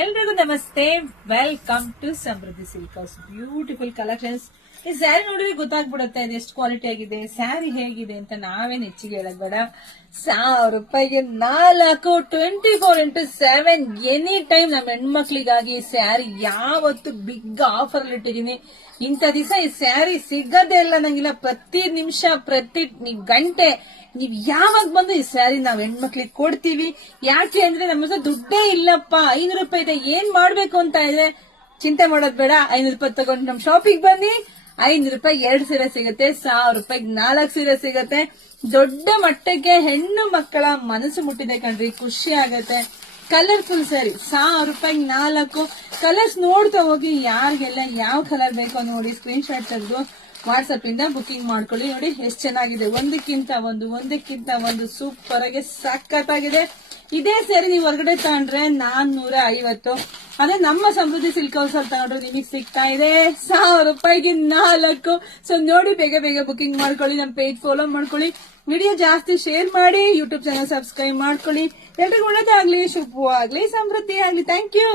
ಎಲ್ರಿಗೂ ನಮಸ್ತೆ. Welcome to Samruddhi silk house. Beautiful collections. ಈ ಸ್ಯಾರಿ ನೋಡಿದ್ರೆ ಗೊತ್ತಾಗ್ಬಿಡುತ್ತೆ ಅದು ಎಷ್ಟು ಕ್ವಾಲಿಟಿ ಆಗಿದೆ, ಸ್ಯಾರಿ ಹೇಗಿದೆ ಅಂತ. ನಾವೇನ್ ಹೆಚ್ಚಿಗೆ ಹೇಳಕ್ ಬೇಡ. 1000 ರೂಪಾಯಿಗೆ 4 24x7 ಎನಿ ಟೈಮ್ ನಮ್ಮ ಹೆಣ್ಮಕ್ಳಿಗಾಗಿ ಸ್ಯಾರಿ ಯಾವತ್ತು ಬಿಗ್ ಆಫರ್ ಅಲ್ಲಿ ಇಟ್ಟಿದೀನಿ. ಇಂಥ ದಿವಸ ಈ ಸ್ಯಾರಿ ಸಿಗದೇ ಇಲ್ಲ ನಂಗಿಲ್ಲ. ಪ್ರತಿ ನಿಮಿಷ ಪ್ರತಿ ಗಂಟೆ ನೀವ್ ಯಾವಾಗ ಬಂದು ಈ ಸ್ಯಾರಿ ನಾವ್ ಹೆಣ್ಮಕ್ಳಿಗೆ ಕೊಡ್ತೀವಿ. ಯಾಕೆ ಅಂದ್ರೆ ನಮ್ಮ ಹತ್ರ ದುಡ್ಡೇ ಇಲ್ಲಪ್ಪ, 500 ರೂಪಾಯಿ ಇದೆ, ಏನ್ ಮಾಡ್ಬೇಕು ಅಂತ ಇದೆ ಚಿಂತೆ ಮಾಡೋದ್ ಬೇಡ. 500 ರೂಪಾಯಿ ತಗೊಂಡು ನಮ್ ಶಾಪಿಗೆ ಬನ್ನಿ. 500 ರೂಪಾಯಿ 2 ಸೀರೆ ಸಿಗುತ್ತೆ, 1000 ರೂಪಾಯಿಗೆ 4 ಸೀರೆ ಸಿಗುತ್ತೆ. ದೊಡ್ಡ ಮಟ್ಟಕ್ಕೆ ಹೆಣ್ಣು ಮಕ್ಕಳ ಮನಸ್ಸು ಮುಟ್ಟಿದೆ ಕಣ್ರಿ, ಖುಷಿ ಆಗತ್ತೆ. ಕಲರ್ಫುಲ್ ಸ್ಯಾರಿ 1000 ರೂಪಾಯಿಗೆ 4 ಕಲರ್ಸ್ ನೋಡ್ತಾ ಹೋಗಿ. ಯಾರಿಗೆಲ್ಲ ಯಾವ ಕಲರ್ ಬೇಕೋ ನೋಡಿ ಸ್ಕ್ರೀನ್ ಶಾಟ್ ತೆಗೆದು ವಾಟ್ಸ್ಆಪ್ ಇಂದ ಬುಕಿಂಗ್ ಮಾಡ್ಕೊಳ್ಳಿ. ನೋಡಿ ಎಷ್ಟು ಚೆನ್ನಾಗಿದೆ, ಒಂದಕ್ಕಿಂತ ಒಂದು ಸೂಪರ್ ಆಗಿ ಸಖತ್ತಾಗಿದೆ. ಇದೇ ಸ್ಯಾರಿ ನೀವು ಹೊರಗಡೆ ತಗೊಂಡ್ರೆ 450. ಅದೇ ನಮ್ಮ ಸಮೃದ್ಧಿ ಸಿಲ್ಕ್ ಹೌಸ್ ಅಲ್ಲಿ ತಗೊಂಡ್ರೆ ನಿಮಗೆ ಸಿಗ್ತಾ ಇದೆ 1000 ರೂಪಾಯಿಗೆ 4. ಸೊ ನೋಡಿ, ಬೇಗ ಬೇಗ ಬುಕಿಂಗ್ ಮಾಡ್ಕೊಳ್ಳಿ, ನಮ್ಮ ಪೇಜ್ ಫಾಲೋ ಮಾಡ್ಕೊಳ್ಳಿ, ವಿಡಿಯೋ ಜಾಸ್ತಿ ಶೇರ್ ಮಾಡಿ, ಯೂಟ್ಯೂಬ್ ಚಾನಲ್ ಸಬ್ಸ್ಕ್ರೈಬ್ ಮಾಡ್ಕೊಳ್ಳಿ. ಎಲ್ರಿಗೂ ಒಳ್ಳೇದಾಗ್ಲಿ, ಶುಭವಾಗ್ಲಿ, ಸಮೃದ್ಧಿ ಆಗ್ಲಿ. Thank you.